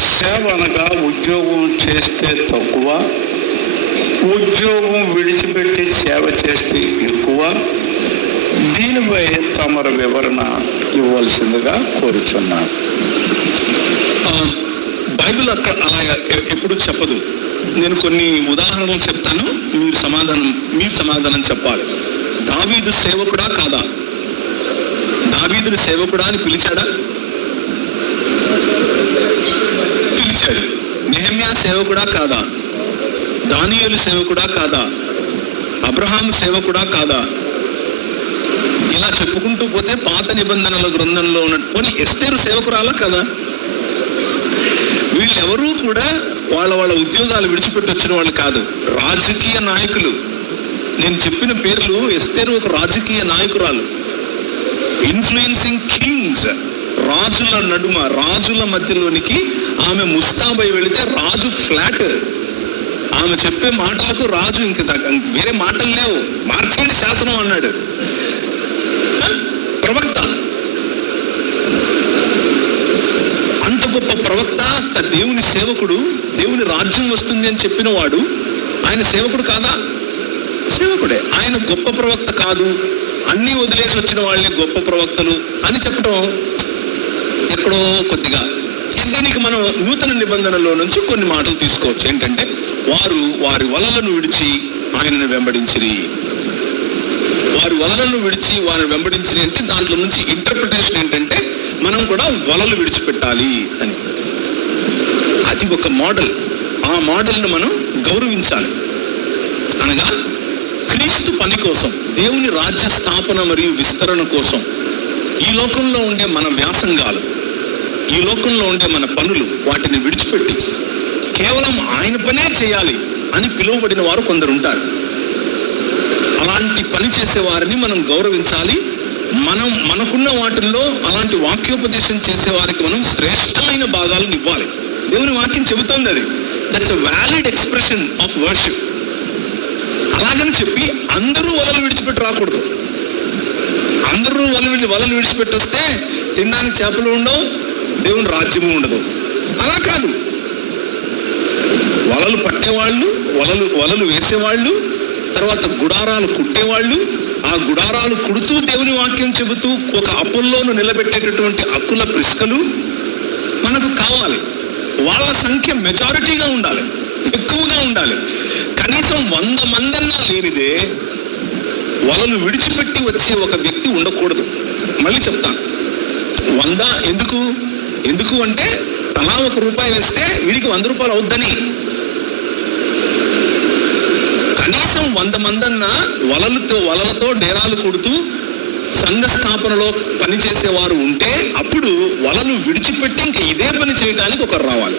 సేవ అనగా ఉద్యోగం చేస్తే తక్కువ ఉద్యోగం విడిచిపెట్టి సేవ చేస్తే ఎక్కువ. దీనిపై తమరు వివరణ ఇవ్వాల్సిందిగా కోరుచున్నాను. బైబిల్ అక్కడ అలా ఎప్పుడు చెప్పదు. నేను కొన్ని ఉదాహరణలు చెప్తాను. మీరు సమాధానం మీరు సమాధానం చెప్పాలి. దావీదు సేవకుడా కాదా? దావీదుని సేవకుడా అని పిలిచాడా? పిలిచాడు నెహమ్యా సేవకుడా కాదా? దానియులు సేవకుడా కాదా? అబ్రహాం సేవకుడా కాదా? ఇలా చెప్పుకుంటూ పోతే పాత నిబంధనల గ్రంథంలో ఉన్నట్టు పోనీ ఎస్తేరు సేవకురాలా కదా? వీళ్ళెవరూ కూడా వాళ్ళ వాళ్ళ ఉద్యోగాలు విడిచిపెట్టి వచ్చిన వాళ్ళు కాదు రాజకీయ నాయకులు. నేను చెప్పిన పేర్లు ఎస్తేరు ఒక రాజకీయ నాయకురాలు. ఇన్ఫ్లుయెన్సింగ్ కింగ్స్ రాజుల నడుమ రాజుల మధ్యలోనికి ఆమె ముస్తాబై వెళితే రాజు ఫ్లాట్. ఆమె చెప్పే మాటలకు రాజు ఇంక వేరే మాటలు లేవు. మార్చండి శాసనం అన్నాడు. ప్రవక్త. అంత గొప్ప ప్రవక్త దేవుని సేవకుడు దేవుని రాజ్యం వస్తుంది అని చెప్పిన వాడు ఆయన సేవకుడు కాదా? సేవకుడే. ఆయన గొప్ప ప్రవక్త కాదు. అన్ని వదిలేసి వచ్చిన వాళ్ళే గొప్ప ప్రవక్తలు అని చెప్పడం ఎక్కడో కొద్దిగా దీనికి మనం నూతన నిబంధనలో నుంచి కొన్ని మాటలు తీసుకోవచ్చు. ఏంటంటే వారు వారి వలలను విడిచి ఆయనను వెంబడించిరి. వారి వలలను విడిచి వారిని వెంబడించిరి అంటే దాంట్లో నుంచి ఇంటర్ప్రిటేషన్ ఏంటంటే మనం కూడా వలలు విడిచిపెట్టాలి అని. అది ఒక మోడల్. ఆ మోడల్ను మనం గౌరవించాలి. అనగా క్రీస్తు పని కోసం దేవుని రాజ్య స్థాపన మరియు విస్తరణ కోసం ఈ లోకంలో ఉండే మన వ్యాసంగాలు ఈ లోకంలో ఉండే మన పనులు వాటిని విడిచిపెట్టి కేవలం ఆయన పనే చేయాలి అని పిలువబడిన వారు కొందరు ఉంటారు. అలాంటి పని చేసే వారిని మనం గౌరవించాలి. మనం మనకున్న వాటిల్లో అలాంటి వాక్యోపదేశం చేసే వారికి మనం శ్రేష్టమైన భాగాలను ఇవ్వాలి. దేవుని వాక్యం చెబుతోంది అది. That's a valid expression of worship అలాగని చెప్పి అందరూ వలలు విడిచిపెట్టి రాకూడదు. అందరూ వలలు విడి- వలలు విడిచిపెట్టి వస్తే తినడానికి చేపలు ఉండవు దేవుని రాజ్యము ఉండదు. అలా కాదు. వలలు పట్టేవాళ్ళు వలలు వలలు వేసేవాళ్ళు తర్వాత గుడారాలు కుట్టేవాళ్ళు ఆ గుడారాలు కుడుతూ దేవుని వాక్యం చెబుతూ ఒక అప్పుల్లోను నిలబెట్టేటటువంటి అక్కుల ప్రిస్కలు మనకు కావాలి. వాళ్ళ సంఖ్య మెజారిటీగా ఉండాలి. ఎక్కువగా ఉండాలి. కనీసం వంద మందన్నా లేనిదే వలలు విడిచిపెట్టి వచ్చే ఒక వ్యక్తి ఉండకూడదు. మళ్ళీ చెప్తాను. వంద ఎందుకు? ఎందుకు అంటే తలా ఒక రూపాయి వేస్తే వీడికి వంద రూపాయలు అవుద్దని. కనీసం వంద మందన్న వలలతో వలలతో డేరాలు కొడుతూ సంఘ స్థాపనలో పనిచేసేవారు ఉంటే అప్పుడు వలలు విడిచిపెట్టి ఇంకా ఇదే పని చేయడానికి ఒకరు రావాలి.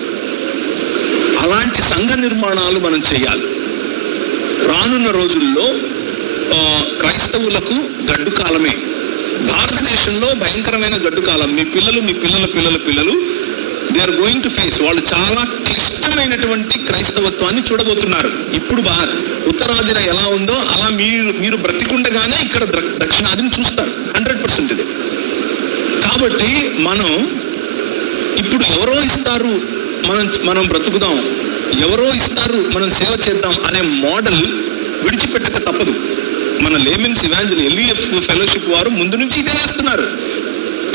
అలాంటి సంఘ నిర్మాణాలు మనం చేయాలి. రానున్న రోజుల్లో క్రైస్తవులకు గడ్డు కాలమే. భారతదేశంలో భయంకరమైన గడ్డు కాలం మీ పిల్లలు మీ పిల్లల పిల్లల పిల్లలు they are going to face వాళ్ళు చాలా క్లిష్టమైనటువంటి క్రైస్తవత్వాన్ని చూడబోతున్నారు. ఇప్పుడు బా ఉత్తరాదిన ఎలా ఉందో అలా మీరు మీరు బ్రతికుండగానే ఇక్కడ దక్షిణాదిని చూస్తారు. హండ్రెడ్ పర్సెంట్ ఇది. కాబట్టి మనం ఇప్పుడు ఎవరో ఇస్తారు మనం మనం బ్రతుకుదాం. ఎవరో ఇస్తారు మనం సేవ చేద్దాం అనే మోడల్ విడిచిపెట్టక తప్పదు. మన లేమెన్స్ ఇవాంజల్ ఎల్ఈఎఫ్ ఫెలోషిప్ వారు ముందు నుంచి ఇదే చేస్తున్నారు.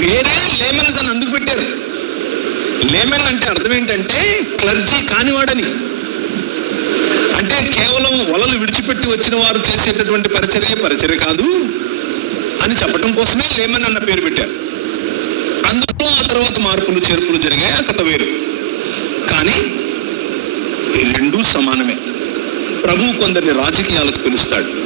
పేరే లేమెన్స్ అని అందుకు పెట్టారు. లేమెన్ అంటే అర్థం ఏంటంటే క్లర్జీ కానివాడని. అంటే కేవలం వలలు విడిచిపెట్టి వచ్చిన వారు చేసేటటువంటి పరిచర్య పరిచర్య కాదు అని చెప్పడం కోసమే లేమన్ అన్న పేరు పెట్టారు. అందులో ఆ తర్వాత మార్పులు చేర్పులు జరిగాయి ఆ కథ వేరు. కానీ ఈ రెండూ సమానమే. ప్రభు కొందరిని రాజకీయాలకు పిలుస్తాడు.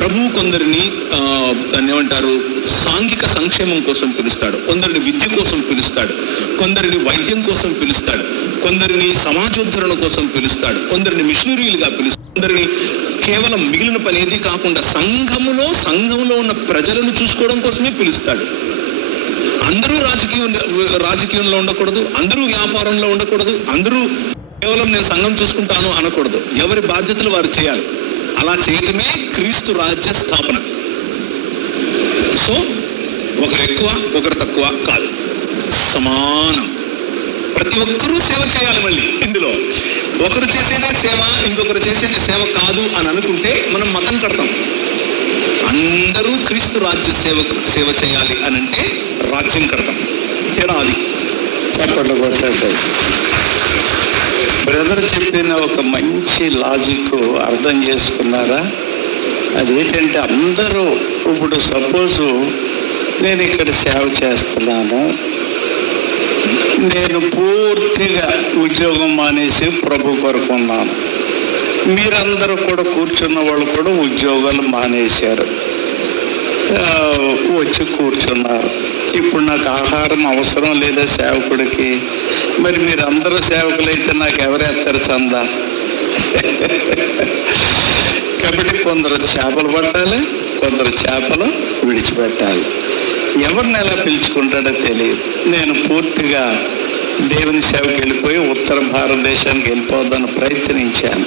ప్రభువు కొందరిని ఆ, ఏమంటారు సాంఘిక సంక్షేమం కోసం పిలుస్తాడు. కొందరిని విద్య కోసం పిలుస్తాడు. కొందరిని వైద్యం కోసం పిలుస్తాడు. కొందరిని సమాజోద్ధరణ కోసం పిలుస్తాడు. కొందరిని మిషనరీలుగా పిలుస్తాడు. కొందరిని కేవలం మిగిలిన పని ఏది కాకుండా సంఘములో సంఘంలో ఉన్న ప్రజలను చూసుకోవడం కోసమే పిలుస్తాడు. అందరూ రాజకీయం రాజకీయంలో ఉండకూడదు. అందరూ వ్యాపారంలో ఉండకూడదు. అందరూ కేవలం నేను సంఘం చూసుకుంటాను అనకూడదు. ఎవరి బాధ్యతలు వారు చేయాలి. అలా చేయటమే క్రీస్తు రాజ్య స్థాపన సో ఒకరు ఎక్కువ ఒకరు తక్కువ కాదు. సమానం. ప్రతి ఒక్కరూ సేవ చేయాలి మళ్ళీ ఇందులో. ఒకరు చేసేదే సేవ ఇంకొకరు చేసేది సేవ కాదు అని అనుకుంటే మనం మతం కడతాం. అందరూ క్రీస్తు రాజ్య సేవ సేవ చేయాలి అని అంటే రాజ్యం కడతాం. తేడా అది. చప్పట్లు కొట్టండి బ్రదర్ చెప్పిన ఒక మంచి లాజిక్ అర్థం చేసుకున్నారా? అదేంటంటే అందరూ ఇప్పుడు సపోజు నేను ఇక్కడ సేవ చేస్తున్నాను. నేను పూర్తిగా ఉద్యోగం మానేసి ప్రభు కొరకు ఉన్నాను. మీరందరూ కూడా కూర్చున్న వాళ్ళు కూడా ఉద్యోగాలు మానేశారు. వచ్చి కూర్చున్నారు. ఇప్పుడు నాకు ఆహారం అవసరం లేదా సేవకుడికి? మరి మీరు అందరూ సేవకులైతే నాకు ఎవరేస్తారు చందా? కాబట్టి కొందరు చేపలు పట్టాలి కొందరు చేపలు విడిచిపెట్టాలి. ఎవరిని ఎలా పిలుచుకుంటాడో తెలియదు. నేను పూర్తిగా దేవుని సేవకి వెళ్ళిపోయి ఉత్తర భారతదేశానికి వెళ్ళిపోద్దని ప్రయత్నించాను.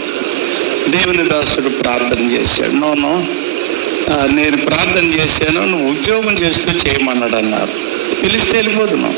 దేవుని దాసుడు ప్రార్థన చేశాడు. నోను నేను ప్రార్థన చేశాను నువ్వు ఉద్యోగం చేస్తూ చేయమన్నాడు అన్నారు పిలిస్తే వెళ్ళిపోతున్నావు